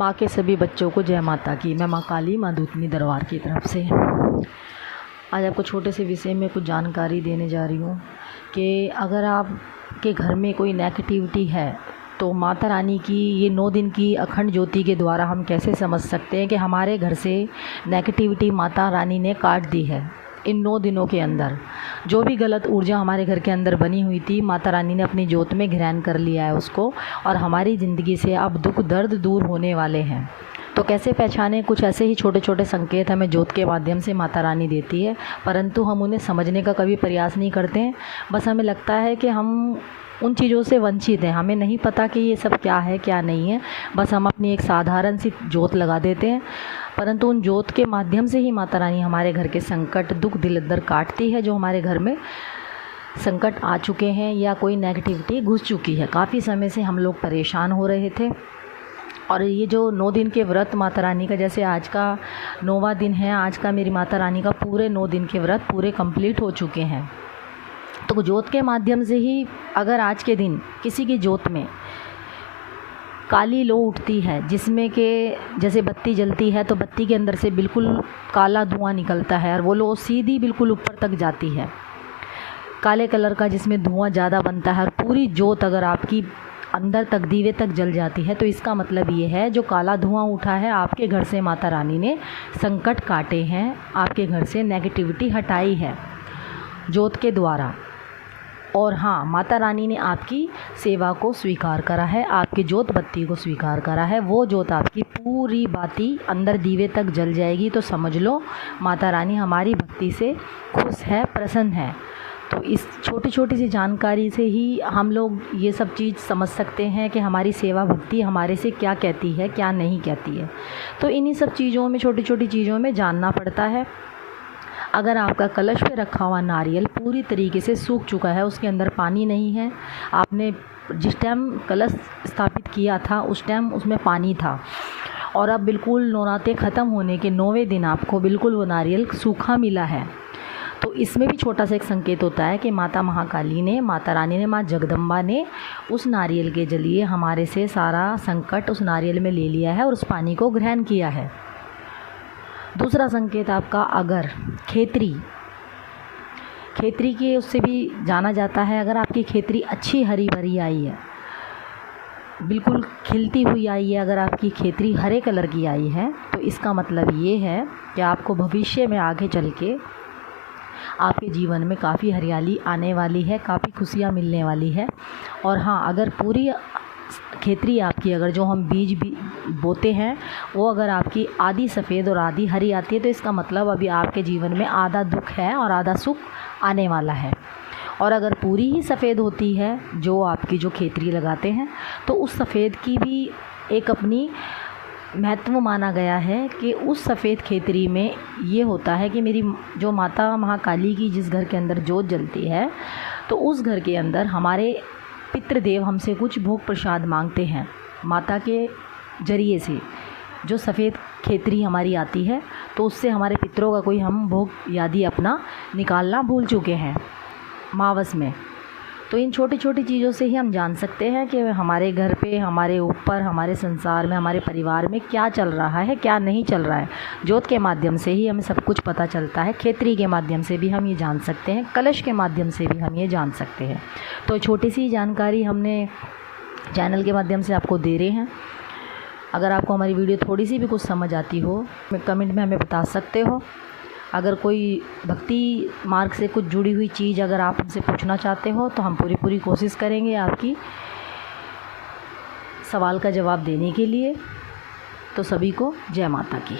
माँ के सभी बच्चों को जय माता की। मैं माँ काली, माँ दूतनी दरबार की तरफ से आज आपको छोटे से विषय में कुछ जानकारी देने जा रही हूँ कि अगर आपके घर में कोई नेगेटिविटी है तो माता रानी की ये 9 दिन की अखंड ज्योति के द्वारा हम कैसे समझ सकते हैं कि हमारे घर से नेगेटिविटी माता रानी ने काट दी है। इन 9 दिनों के अंदर जो भी गलत ऊर्जा हमारे घर के अंदर बनी हुई थी, माता रानी ने अपनी ज्योत में ग्रहण कर लिया है उसको, और हमारी ज़िंदगी से अब दुख दर्द दूर होने वाले हैं। तो कैसे पहचाने? कुछ ऐसे ही छोटे छोटे संकेत हमें ज्योत के माध्यम से माता रानी देती है, परंतु हम उन्हें समझने का कभी प्रयास नहीं करते हैं। बस हमें लगता है कि हम उन चीज़ों से वंचित हैं, हमें नहीं पता कि ये सब क्या है क्या नहीं है। बस हम अपनी एक साधारण सी ज्योत लगा देते हैं, परंतु उन ज्योत के माध्यम से ही माता रानी हमारे घर के संकट दुख दिलदर काटती है। जो हमारे घर में संकट आ चुके हैं या कोई नेगेटिविटी घुस चुकी है, काफ़ी समय से हम लोग परेशान हो रहे थे। और ये जो 9 दिन के व्रत माता रानी का, जैसे आज का 9वां दिन है, आज का मेरी माता रानी का पूरे 9 दिन के व्रत पूरे कंप्लीट हो चुके हैं। तो ज्योत के माध्यम से ही अगर आज के दिन किसी की ज्योत में काली लो उठती है, जिसमें कि जैसे बत्ती जलती है तो बत्ती के अंदर से बिल्कुल काला धुआं निकलता है और वो लो सीधी बिल्कुल ऊपर तक जाती है, काले कलर का जिसमें धुआं ज़्यादा बनता है, और पूरी ज्योत अगर आपकी अंदर तक दीवे तक जल जाती है, तो इसका मतलब ये है जो काला धुआं उठा है, आपके घर से माता रानी ने संकट काटे हैं, आपके घर से नेगेटिविटी हटाई है ज्योत के द्वारा। और हाँ, माता रानी ने आपकी सेवा को स्वीकार करा है, आपकी ज्योत बत्ती को स्वीकार करा है। वो ज्योत आपकी पूरी बाती अंदर दीवे तक जल जाएगी, तो समझ लो माता रानी हमारी भक्ति से खुश है, प्रसन्न है। तो इस छोटी छोटी सी जानकारी से ही हम लोग ये सब चीज़ समझ सकते हैं कि हमारी सेवा भक्ति हमारे से क्या कहती है, क्या नहीं कहती है। तो इन्हीं सब चीज़ों में, छोटी छोटी चीज़ों में जानना पड़ता है। अगर आपका कलश पे रखा हुआ नारियल पूरी तरीके से सूख चुका है, उसके अंदर पानी नहीं है, आपने जिस टाइम कलश स्थापित किया था उस टाइम उसमें पानी था, और अब बिल्कुल नवरात्रे ख़त्म होने के 9वें दिन आपको बिल्कुल वो नारियल सूखा मिला है, तो इसमें भी छोटा सा एक संकेत होता है कि माता महाकाली ने, माता रानी ने, माँ जगदम्बा ने उस नारियल के जरिए हमारे से सारा संकट उस नारियल में ले लिया है और उस पानी को ग्रहण किया है। दूसरा संकेत आपका, अगर खेतरी के उससे भी जाना जाता है, अगर आपकी खेतरी अच्छी हरी भरी आई है, बिल्कुल खिलती हुई आई है, अगर आपकी खेतरी हरे कलर की आई है, तो इसका मतलब ये है कि आपको भविष्य में आगे चल के आपके जीवन में काफ़ी हरियाली आने वाली है, काफ़ी खुशियाँ मिलने वाली है। और हाँ, अगर पूरी खेतरी आपकी, अगर जो हम बीज भी बोते हैं वो अगर आपकी आधी सफ़ेद और आधी हरी आती है, तो इसका मतलब अभी आपके जीवन में आधा दुख है और आधा सुख आने वाला है। और अगर पूरी ही सफ़ेद होती है जो आपकी जो खेतरी लगाते हैं, तो उस सफ़ेद की भी एक अपनी महत्व माना गया है कि उस सफ़ेद खेतरी में ये होता है कि मेरी जो माता महाकाली की जिस घर के अंदर जोत जलती है, तो उस घर के अंदर हमारे पितृदेव हमसे कुछ भोग प्रसाद मांगते हैं। माता के जरिए से जो सफ़ेद खेतरी हमारी आती है, तो उससे हमारे पितरों का कोई हम भोग यादी अपना निकालना भूल चुके हैं मावस में। तो इन छोटी छोटी चीज़ों से ही हम जान सकते हैं कि हमारे घर पे, हमारे ऊपर, हमारे संसार में, हमारे परिवार में क्या चल रहा है, क्या नहीं चल रहा है। ज्योत के माध्यम से ही हमें सब कुछ पता चलता है, खेतरी के माध्यम से भी हम ये जान सकते हैं, कलश के माध्यम से भी हम ये जान सकते हैं। तो छोटी सी जानकारी हमने चैनल के माध्यम से आपको दे रहे हैं। अगर आपको हमारी वीडियो थोड़ी सी भी कुछ समझ आती हो, कमेंट में हमें बता सकते हो। अगर कोई भक्ति मार्ग से कुछ जुड़ी हुई चीज़ अगर आप हमसे पूछना चाहते हो, तो हम पूरी कोशिश करेंगे आपकी सवाल का जवाब देने के लिए। तो सभी को जय माता की।